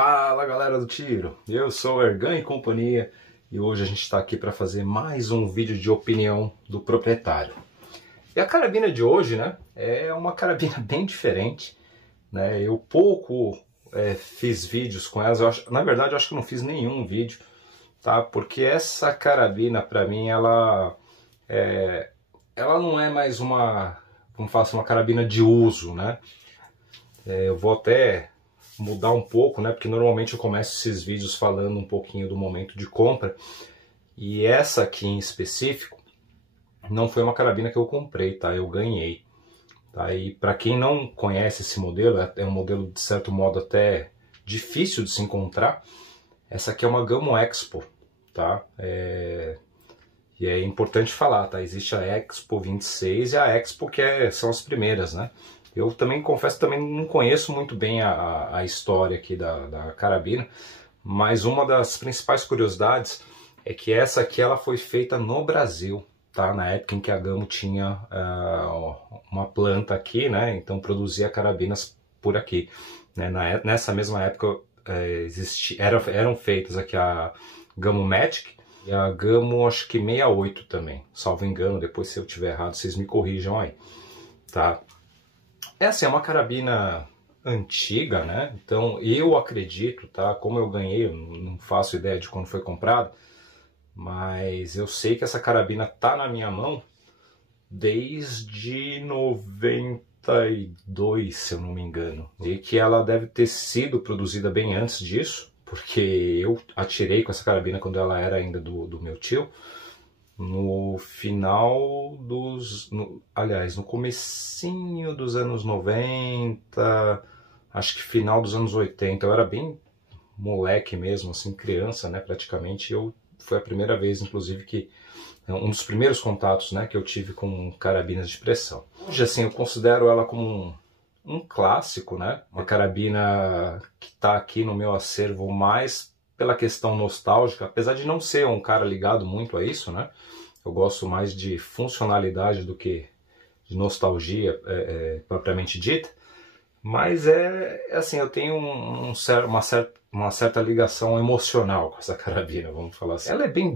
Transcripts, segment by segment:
Fala galera do tiro, eu sou o Ergan e companhia e hoje a gente está aqui para fazer mais um vídeo de opinião do proprietário. E a carabina de hoje, né, é uma carabina bem diferente, né? Eu pouco fiz vídeos com elas, na verdade eu acho que eu não fiz nenhum vídeo, tá? Porque essa carabina para mim ela não é mais uma, como faço, uma carabina de uso, né? Eu vou até mudar um pouco, né? Porque normalmente eu começo esses vídeos falando um pouquinho do momento de compra. E essa aqui em específico não foi uma carabina que eu comprei, tá? Eu ganhei. Tá? E para quem não conhece esse modelo, é um modelo de certo modo até difícil de se encontrar. Essa aqui é uma Gamo Expo, tá? E é importante falar, tá? Existe a Expo 26 e a Expo que são as primeiras, né? Eu também confesso que também não conheço muito bem a história aqui da carabina, mas uma das principais curiosidades é que essa aqui ela foi feita no Brasil, tá? Na época em que a Gamo tinha uma planta aqui, né? Então produzia carabinas por aqui, né? Nessa mesma época eram feitas aqui a Gamo Magic e a Gamo acho que 68 também, salvo engano. Depois, se eu tiver errado, vocês me corrijam aí, tá? Essa é uma carabina antiga, né? Então eu acredito, tá? Como eu ganhei, eu não faço ideia de quando foi comprado, mas eu sei que essa carabina tá na minha mão desde 92, se eu não me engano. E que ela deve ter sido produzida bem antes disso, porque eu atirei com essa carabina quando ela era ainda do meu tio. No final no comecinho dos anos 90, acho que final dos anos 80, eu era bem moleque mesmo, assim, criança, né, praticamente. Foi a primeira vez, inclusive, que um dos primeiros contatos, né, que eu tive com carabinas de pressão. Hoje, assim, eu considero ela como um clássico, né, uma carabina que está aqui no meu acervo mais pela questão nostálgica, apesar de não ser um cara ligado muito a isso, né? Eu gosto mais de funcionalidade do que de nostalgia propriamente dita. Mas assim, eu tenho uma certa ligação emocional com essa carabina, vamos falar assim. Ela é bem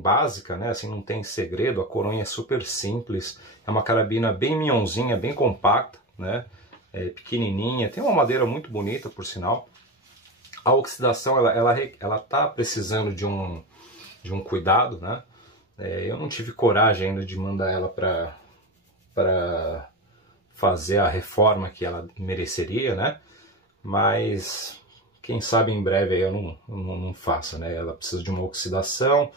básica, né? Assim, não tem segredo, a coronha é super simples, é uma carabina bem minhonzinha, bem compacta, né? Pequenininha, tem uma madeira muito bonita, por sinal. A oxidação, ela tá precisando de um cuidado, né? Eu não tive coragem ainda de mandar ela para fazer a reforma que ela mereceria, né? Mas quem sabe em breve eu não faça, né? Ela precisa de uma oxidação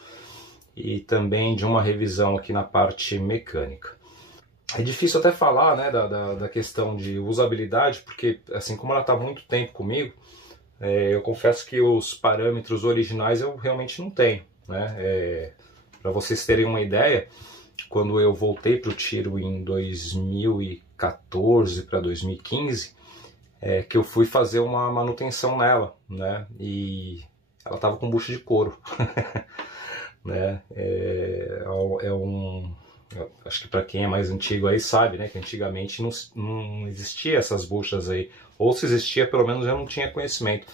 e também de uma revisão aqui na parte mecânica. É difícil até falar, né, da questão de usabilidade, porque assim como ela está há muito tempo comigo, eu confesso que os parâmetros originais eu realmente não tenho, né? Para vocês terem uma ideia, quando eu voltei para o tiro em 2014 para 2015, que eu fui fazer uma manutenção nela, né? E ela estava com bucha de couro, né? Acho que para quem é mais antigo aí sabe, né, que antigamente não existia essas buchas aí, ou se existia pelo menos eu não tinha conhecimento.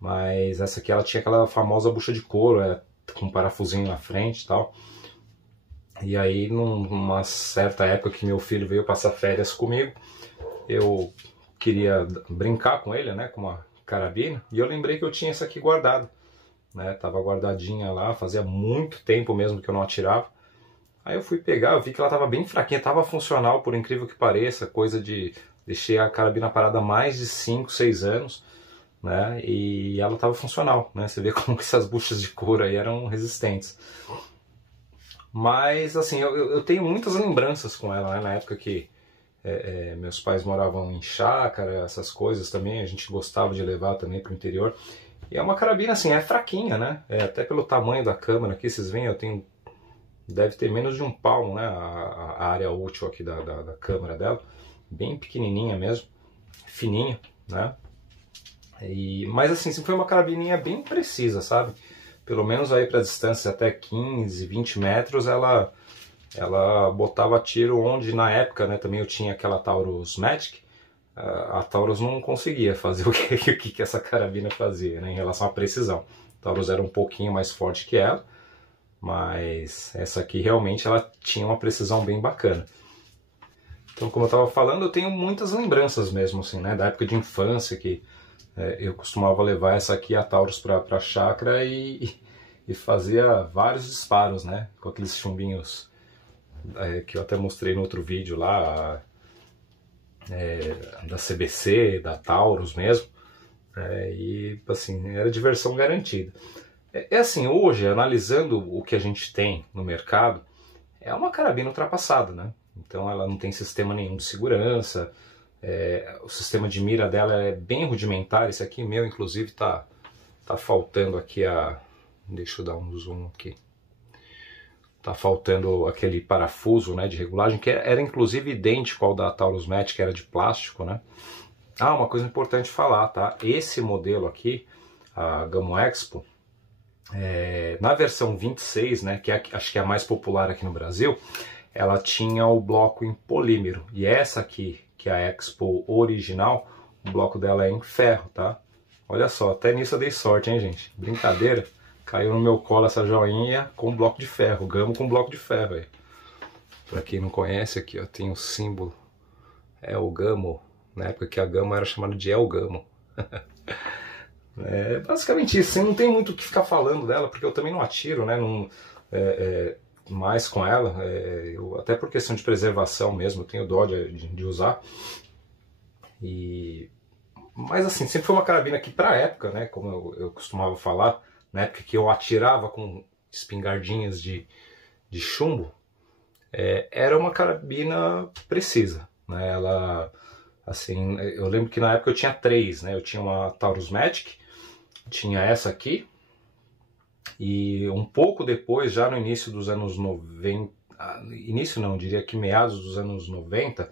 Mas essa aqui ela tinha aquela famosa bucha de couro, com um parafusinho na frente e tal. E aí numa certa época que meu filho veio passar férias comigo, eu queria brincar com ele, né, com uma carabina, e eu lembrei que eu tinha essa aqui guardada, né, tava guardadinha lá, fazia muito tempo mesmo que eu não atirava. Aí eu fui pegar, eu vi que ela estava bem fraquinha, estava funcional, por incrível que pareça, coisa de... Deixei a carabina parada há mais de 5, 6 anos, né? E ela estava funcional, né? Você vê como que essas buchas de couro aí eram resistentes. Mas, assim, eu tenho muitas lembranças com ela, né? Na época que meus pais moravam em chácara, essas coisas também, a gente gostava de levar também para o interior. E é uma carabina, assim, é fraquinha, né? Até pelo tamanho da câmera aqui, vocês veem, eu tenho... Deve ter menos de um palmo, né, a área útil aqui da câmera dela. Bem pequenininha mesmo, fininha, né. Mas assim, foi uma carabininha bem precisa, sabe? Pelo menos aí para distâncias até 15, 20 metros, ela botava tiro onde na época, né, também eu tinha aquela Taurus Magic. a Taurus não conseguia fazer o que essa carabina fazia, né, em relação à precisão. A Taurus era um pouquinho mais forte que ela, mas essa aqui realmente ela tinha uma precisão bem bacana. Então, como eu estava falando, eu tenho muitas lembranças mesmo, assim, né, da época de infância, que eu costumava levar essa aqui, a Taurus, para a chácara e fazia vários disparos, né, com aqueles chumbinhos que eu até mostrei no outro vídeo lá, da CBC, da Taurus mesmo, e assim, era diversão garantida. Assim, hoje, analisando o que a gente tem no mercado, é uma carabina ultrapassada, né? Então ela não tem sistema nenhum de segurança, o sistema de mira dela é bem rudimentar. Esse aqui meu, inclusive, tá faltando aqui deixa eu dar um zoom aqui. Tá faltando aquele parafuso, né, de regulagem, que era inclusive idêntico ao da Taurus Match, que era de plástico, né? Ah, uma coisa importante falar, tá? Esse modelo aqui, a Gamo Expo, na versão 26, né, que acho que é a mais popular aqui no Brasil, ela tinha o bloco em polímero. E essa aqui, que é a Expo original, o bloco dela é em ferro, tá? Olha só, até nisso eu dei sorte, hein, gente? Brincadeira. Caiu no meu colo essa joinha com bloco de ferro, Gamo com bloco de ferro aí. Pra quem não conhece, aqui ó, tem o símbolo, é o Gamo, na época que a Gamo era chamada de El Gamo. É basicamente isso, assim, não tem muito o que ficar falando dela, porque eu também não atiro, né, mais com ela, até por questão de preservação mesmo, eu tenho dó de usar. Mas assim, sempre foi uma carabina que pra época, né, como eu costumava falar, na época que eu atirava com espingardinhas de chumbo, era uma carabina precisa, né? Ela, assim, eu lembro que na época eu tinha 3, né? Eu tinha uma Taurus Magic, tinha essa aqui, e um pouco depois, já no início dos anos 90, início não, diria que meados dos anos 90,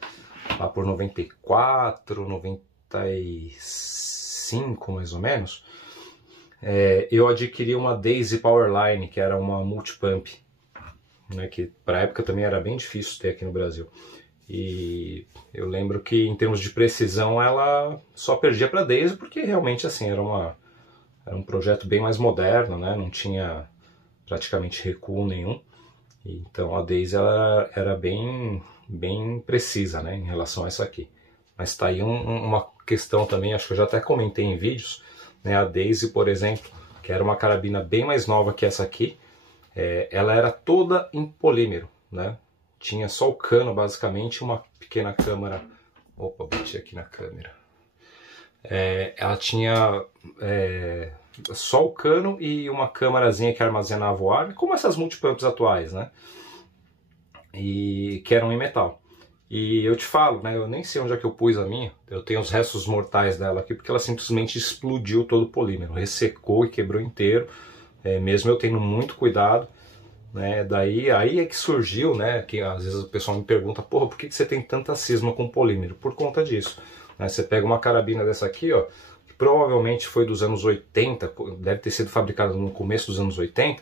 lá por 94, 95 mais ou menos, eu adquiri uma Daisy Powerline, que era uma multipump, né, que para a época também era bem difícil ter aqui no Brasil. E eu lembro que em termos de precisão ela só perdia para a Daisy, porque realmente assim era um projeto bem mais moderno, né, não tinha praticamente recuo nenhum. Então a Daisy ela era bem precisa, né, em relação a isso aqui. Mas está aí uma questão também, acho que eu já até comentei em vídeos, né, a Daisy, por exemplo, que era uma carabina bem mais nova que essa aqui, ela era toda em polímero, né? Tinha só o cano, basicamente, uma pequena câmara. Opa, bati aqui na câmera. Ela tinha só o cano e uma câmarazinha que armazenava o ar, como essas multipumps atuais, né? E que eram em metal. E eu te falo, né, eu nem sei onde é que eu pus a minha, eu tenho os restos mortais dela aqui, porque ela simplesmente explodiu todo o polímero, ressecou e quebrou inteiro, mesmo eu tendo muito cuidado, né, aí é que surgiu, né, que às vezes o pessoal me pergunta, porra, por que você tem tanta cisma com polímero? Por conta disso, né, você pega uma carabina dessa aqui, ó, que provavelmente foi dos anos 80, deve ter sido fabricada no começo dos anos 80,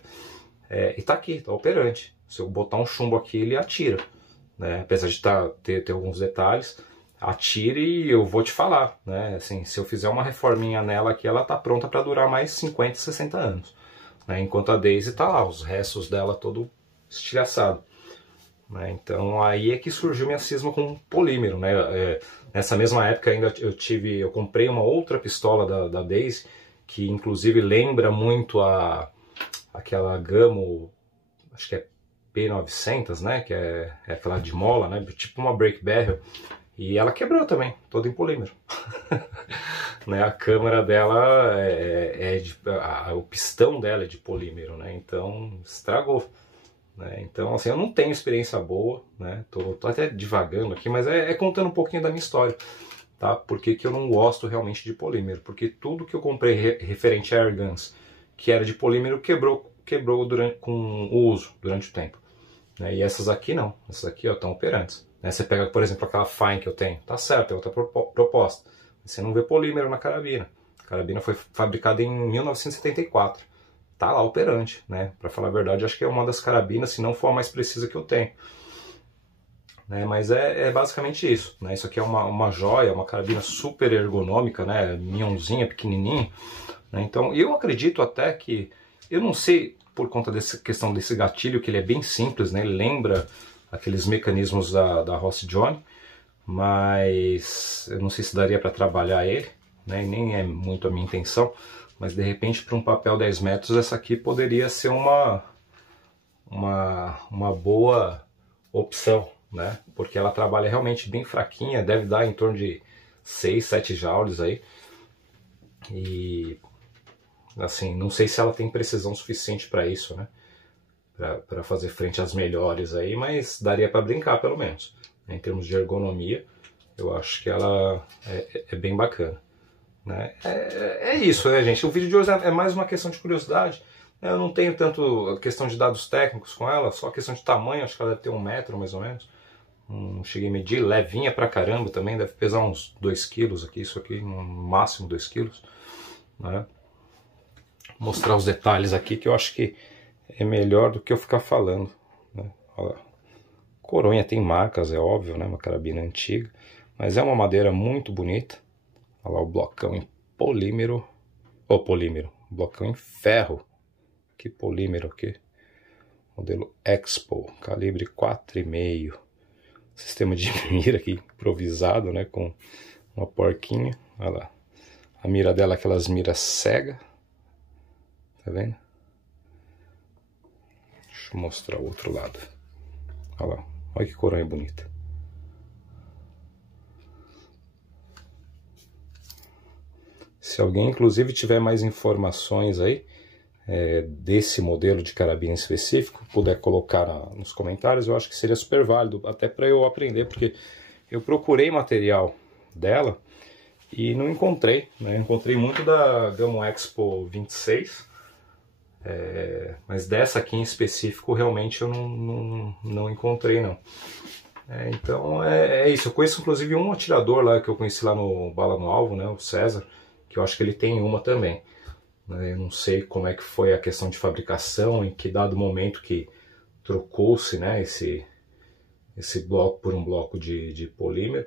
e tá aqui, tá operante, se eu botar um chumbo aqui ele atira. Né, apesar de ter alguns detalhes, atire e eu vou te falar, né, assim, se eu fizer uma reforminha nela aqui, ela tá pronta para durar mais 50, 60 anos, né, enquanto a Daisy tá lá, os restos dela todo estilhaçado, né, então aí é que surgiu minha cisma com polímero, né, nessa mesma época ainda eu comprei uma outra pistola da Daisy, que inclusive lembra muito aquela Gamo, acho que é P900, né, que é aquela de mola, né, tipo uma break barrel, e ela quebrou também, toda em polímero. Né, a câmera dela o pistão dela é de polímero, né, então estragou. Né, então assim, eu não tenho experiência boa, né, tô até divagando aqui, mas contando um pouquinho da minha história, tá, porque que eu não gosto realmente de polímero, porque tudo que eu comprei referente a airguns, que era de polímero, quebrou com o uso, durante o tempo. E essas aqui não, essas aqui estão operantes. Você pega, por exemplo, aquela Fine que eu tenho, tá certo, é outra proposta. Você não vê polímero na carabina. A carabina foi fabricada em 1974. Tá lá operante, né? Para falar a verdade, acho que é uma das carabinas, se não for a mais precisa que eu tenho. né? Mas é basicamente isso, né? Isso aqui é uma joia, uma carabina super ergonômica, né? Minhonzinha, pequenininha, né? Então eu acredito até que, eu não sei por conta dessa questão desse gatilho, que ele é bem simples, né? Ele lembra aqueles mecanismos da Rossi Johnny, mas eu não sei se daria para trabalhar ele, né? E nem é muito a minha intenção, mas de repente para um papel 10 metros essa aqui poderia ser uma boa opção, né? Porque ela trabalha realmente bem fraquinha, deve dar em torno de 6, 7 joules aí. E assim, não sei se ela tem precisão suficiente para isso, né? Para fazer frente às melhores aí, mas daria para brincar pelo menos. Em termos de ergonomia, eu acho que ela é bem bacana, né? É isso, né, gente? O vídeo de hoje é mais uma questão de curiosidade. Eu não tenho tanto a questão de dados técnicos com ela, só a questão de tamanho. Acho que ela deve ter 1 metro mais ou menos. Não cheguei a medir, levinha pra caramba também, deve pesar uns 2 quilos aqui, isso aqui, no máximo 2 quilos, né? Mostrar os detalhes aqui, que eu acho que é melhor do que eu ficar falando, né? Olha lá. Coronha tem marcas, é óbvio, né? Uma carabina antiga, mas é uma madeira muito bonita. Olha lá o blocão em polímero, blocão em ferro. Que polímero aqui. Modelo Expo, calibre 4,5. Sistema de mira aqui improvisado, né? Com uma porquinha. Olha lá. A mira dela é aquelas miras cega. Tá vendo? Deixa eu mostrar o outro lado. Olha lá. Olha que coronha bonita. Se alguém, inclusive, tiver mais informações aí desse modelo de carabina específico, puder colocar nos comentários, eu acho que seria super válido, até para eu aprender, porque eu procurei material dela e não encontrei, né? Encontrei muito da Gamo Expo 26, mas dessa aqui em específico realmente eu não encontrei não. Então é isso. Eu conheço inclusive um atirador lá que eu conheci lá no Bala no Alvo, né? O César, que eu acho que ele tem uma também. Eu não sei como é que foi a questão de fabricação, em que dado momento que trocou-se, né, esse bloco por um bloco de polímero,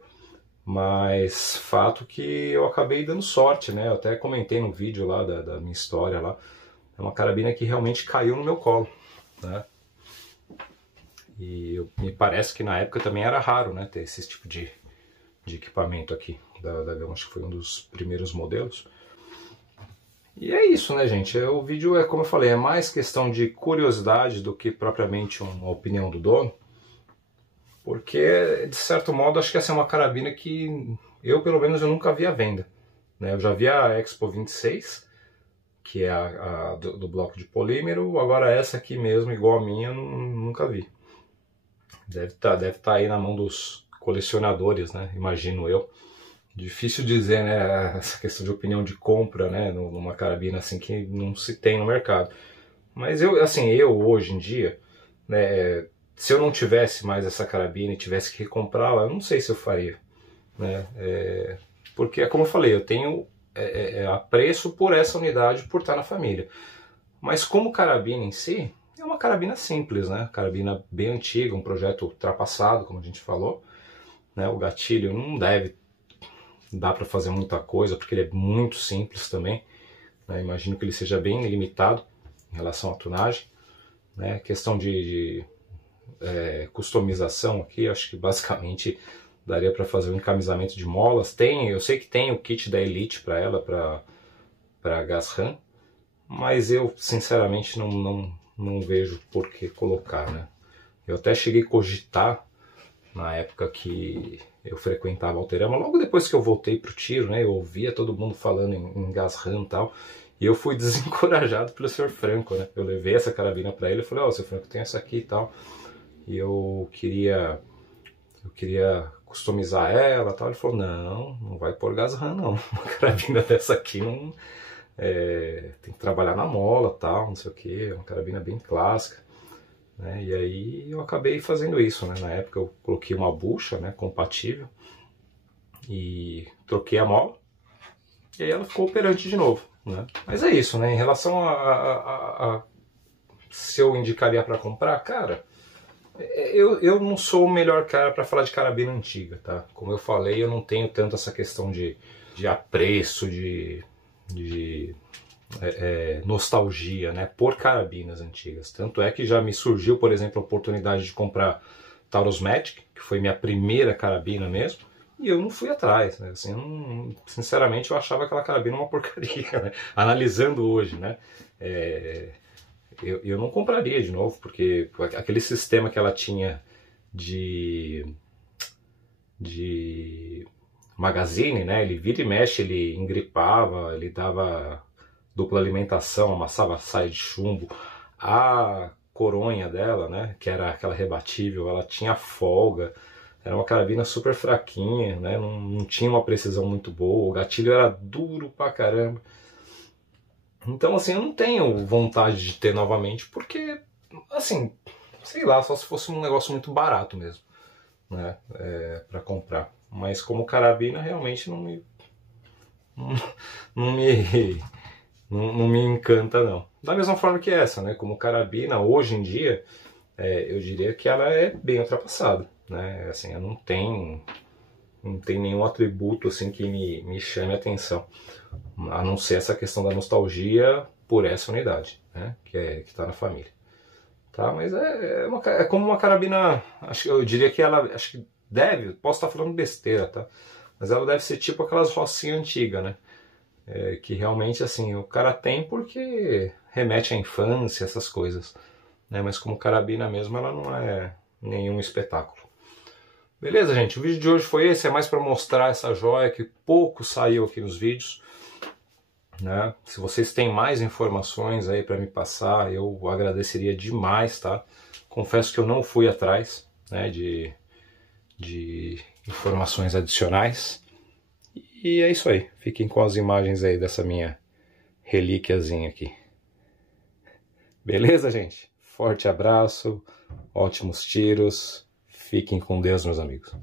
mas fato que eu acabei dando sorte, né? Eu até comentei no vídeo lá da minha história lá. É uma carabina que realmente caiu no meu colo, né? E me parece que na época também era raro, né, ter esse tipo de equipamento aqui da Gama. Acho que foi um dos primeiros modelos. E é isso, né, gente? O vídeo é, como eu falei, é mais questão de curiosidade do que propriamente uma opinião do dono. Porque, de certo modo, acho que essa é uma carabina que eu, pelo menos, eu nunca vi à venda, né? Eu já vi a Expo 26, que é a do bloco de polímero. Agora essa aqui mesmo, igual a minha, eu nunca vi. Deve tá aí na mão dos colecionadores, né? Imagino eu. Difícil dizer, né, essa questão de opinião de compra, né, numa carabina assim que não se tem no mercado. Mas eu hoje em dia, né, se eu não tivesse mais essa carabina e tivesse que comprá-la, eu não sei se eu faria, né, porque como eu falei, eu tenho apreço por essa unidade, por estar na família. Mas como carabina em si, é uma carabina simples, né, carabina bem antiga, um projeto ultrapassado, como a gente falou, né, o gatilho não dá para fazer muita coisa, porque ele é muito simples também, né? Imagino que ele seja bem limitado em relação à tunagem, né? Questão de customização aqui, acho que basicamente daria para fazer um encamisamento de molas. Eu sei que tem o kit da Elite para ela, para Gas Ram, mas eu sinceramente não vejo por que colocar, né? Eu até cheguei a cogitar na época que eu frequentava Alterama, logo depois que eu voltei pro tiro, né, eu ouvia todo mundo falando em Gas Ram e tal, e eu fui desencorajado pelo Sr. Franco, né, eu levei essa carabina para ele, eu falei, ó, Sr. Franco, tem essa aqui e tal, e eu queria customizar ela e tal, ele falou, não vai pôr Gas Ram não, uma carabina dessa aqui não, tem que trabalhar na mola tal, não sei o que, é uma carabina bem clássica. Né, e aí eu acabei fazendo isso, né? Na época eu coloquei uma bucha, né, compatível e troquei a mola e aí ela ficou operante de novo, né? Mas é isso, né? Em relação a se eu indicaria para comprar, cara, Eu não sou o melhor cara para falar de carabina antiga, tá? Como eu falei, eu não tenho tanto essa questão de apreço, de nostalgia, né, por carabinas antigas. Tanto é que já me surgiu, por exemplo, a oportunidade de comprar Taurus Magic, que foi minha primeira carabina mesmo, e eu não fui atrás, né? Assim, sinceramente, eu achava aquela carabina uma porcaria, né? Analisando hoje, né? Eu não compraria de novo, porque aquele sistema que ela tinha de magazine, né? Ele vira e mexe, ele engripava, ele dava dupla alimentação, amassava saia de chumbo. A coronha dela, né? Que era aquela rebatível, ela tinha folga. Era uma carabina super fraquinha, né? Não tinha uma precisão muito boa. O gatilho era duro pra caramba. Então, assim, eu não tenho vontade de ter novamente, porque, assim, sei lá, só se fosse um negócio muito barato mesmo, né, para comprar. Mas como carabina, realmente não me encanta, não. Da mesma forma que essa, né, como carabina, hoje em dia, eu diria que ela é bem ultrapassada, né, assim, ela não tem nenhum atributo, assim, que me chame a atenção. A não ser essa questão da nostalgia por essa unidade, né, que está na família. Tá, mas é como uma carabina, eu diria que ela, acho que posso estar falando besteira, tá? Mas ela deve ser tipo aquelas rocinhas antigas, né? Que realmente, assim, o cara tem porque remete à infância, essas coisas, né? Mas como carabina mesmo, ela não é nenhum espetáculo. Beleza, gente? O vídeo de hoje foi esse, é mais para mostrar essa joia que pouco saiu aqui nos vídeos, né? Se vocês têm mais informações aí para me passar, eu agradeceria demais, tá? Confesso que eu não fui atrás, né, de informações adicionais. E é isso aí. Fiquem com as imagens aí dessa minha relíquiazinha aqui. Beleza, gente? Forte abraço, ótimos tiros. Fiquem com Deus, meus amigos.